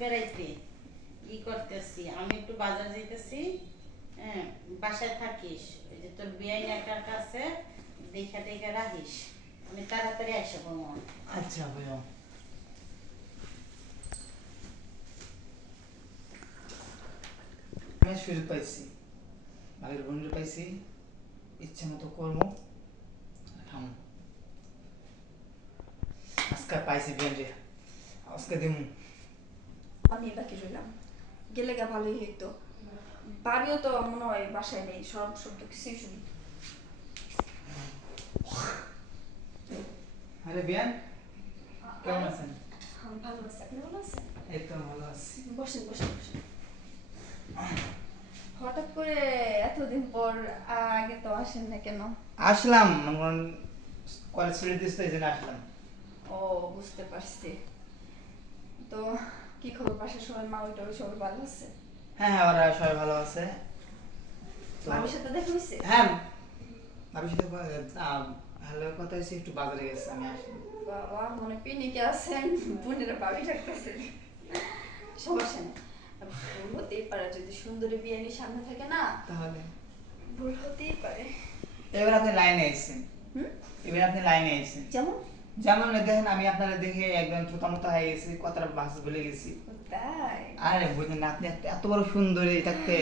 বেড়াইতে ই করতেছি, আমি একটু বাজার যাইতেছি। হ্যাঁ, বাসায় থাকিস, ওই যে তোর বিয়াই একার কাছে দেখা টেখা রাখিস, আমি তাড়াতাড়ি আসে পড়বো। আচ্ছা ভাইয়া। আমি সুযোগ পাইছি, ভাগের বন্ধু পাইছি, ইচ্ছে মতো করবো, খামো। আজকে পাইছি বিয়ানরে, আজকে দিমু। আমি বাকি রইলাম, গেলে গা ভালোই হইতো। বাড়িও তো মনে হয় বাসায় নেই, সব শব্দ কিছুই শুনি। আরে বিয়ান, কেমন আছেন? আমি ভালো আছি, আপনি ভালো আছেন? এই তো ভালো আছি। বসেন বসেন বসেন। হঠাৎ করে এতদিন পর আগে তো আসেন না কেন? আসলাম, মনে করেন কলেজ ছুটি দিস তো এই জন্য আসলাম। ও বুঝতে পারছি। তো কি খবর, বাসার সবাই মা ওইটা সবাই ভালো আছে? হ্যাঁ হ্যাঁ, ওরা সবাই ভালো আছে। তো মামির সাথে দেখা হয়েছে? হ্যাঁ, ভাবির সাথে হ্যালো কথা হয়েছে, একটু বাজারে গেছে, আমি আসি। বাবা মনে পিনিকে আছেন, বোনেরা ভাবি থাকতেছেন। সমস্যা নেই, ভুল হতেই পারে, যদি সুন্দরী বিয়ানি সামনে থাকে না তাহলে ভুল হতেই পারে। এবার আপনি লাইনে আইছেন, হুম? এবার আপনি লাইনে আইছেন। যেমন? যেমন দেখেন, আমি আপনারা দেখে একদম ছোটা মোটা হয়ে গেছি, কথাটা বাস ভুলে গেছি। তাই? আরে বুঝলেন না, আপনি এত বড় সুন্দরী থাকতে।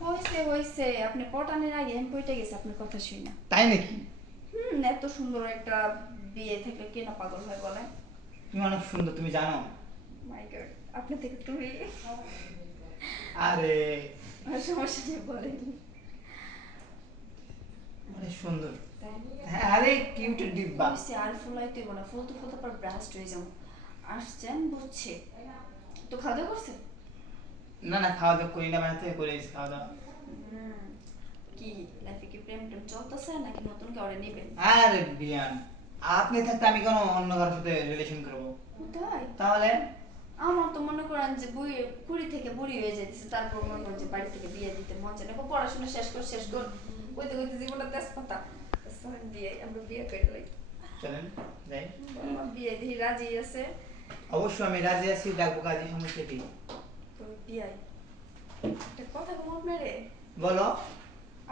হয়েছে হয়েছে, আপনি পটানের আগে আমি পইটা গেছি আপনার কথা শুই না। তাই নাকি? এত সুন্দর একটা বিয়ে থেকে কে না পাগল হয় বলেন? তুমি অনেক সুন্দর, তুমি জানো? মাই গড, আপনি থেকে তুমি। আরে আর সমস্যা নেই, বলেন। অনেক সুন্দর। তাই? হ্যাঁ, আরে কিউট ডিব্বা। হয়েছে, আর ফুলাইতে না, ফুলতে ফুলতে পর ব্রাস্ট হয়ে যাও। আসছেন বুঝছে, তো খাওয়া দাওয়া করছেন? না না, খাওয়া দাওয়া করি না, বাড়ি থেকে করে এসেছি খাওয়া দাওয়া। কি লাইফে কি প্রেম টেম চলতেছে নাকি নতুন কাউরে নেবেন? আরে বিয়ান, আপনি থাকতে আমি কেন অন্য কারোর সাথে রিলেশন করবো? তাই? তাহলে আমার তো মনে করেন যে কুড়ি থেকে বুড়ি হয়ে যেতেছে, তারপর মনে করেন যে বাড়ি থেকে বিয়ে দিতে মন চায় না, পড়াশোনা শেষ কর কইতে কইতে জীবনের তেজপাতা। বিয়ে, আমরা বিয়ে করে লই। চলেন যাই। বাবা বিয়ে দিই রাজি আছে? অবশ্যই আমি রাজি আছি, ডাকবো কাজী, সমস্যা কি? তো বিয়ে একটা কথা বলবো আপনারে। বলো।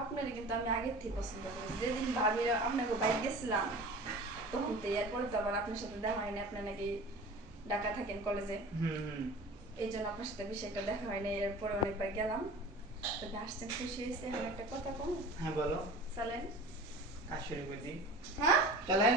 আপনারে কিন্তু আমি আগের থেকে পছন্দ করি, যেদিন ভাবি আপনাকে বাইরে গেছিলাম তখন তো, এরপরে তো আবার আপনার সাথে দেখা হয়নি, আপনি নাকি ঢাকা থাকেন কলেজে, হুম। এই জন্য আপনার সাথে বেশি একটা দেখা হয়নি। এরপরে অনেকবার গেলাম, তবে আসছেন খুশি হয়েছে। এখন একটা কথা কম? হ্যাঁ বলো। চলেন। কাজ শুরু করে দিই। হ্যাঁ চলেন।